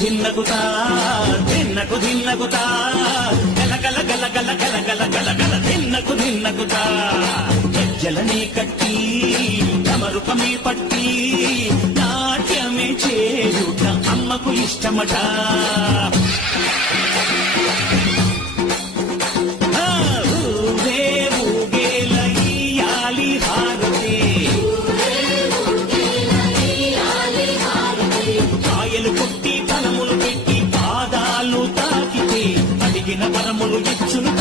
ధిన్నకుతా ధిన్నకు ధిన్నకుతా గల గల గల గల గల గల గల గల ధిన్నకు ధిన్నకుతా గజ్జలనే కట్టి కమరుకమే పట్టి నాట్యమే చేయుట అమ్మకు ఇష్టమట. కొట్టి తలములు పెట్టి పాదాలు తాకితే అడిగిన వరములు ఇచ్చును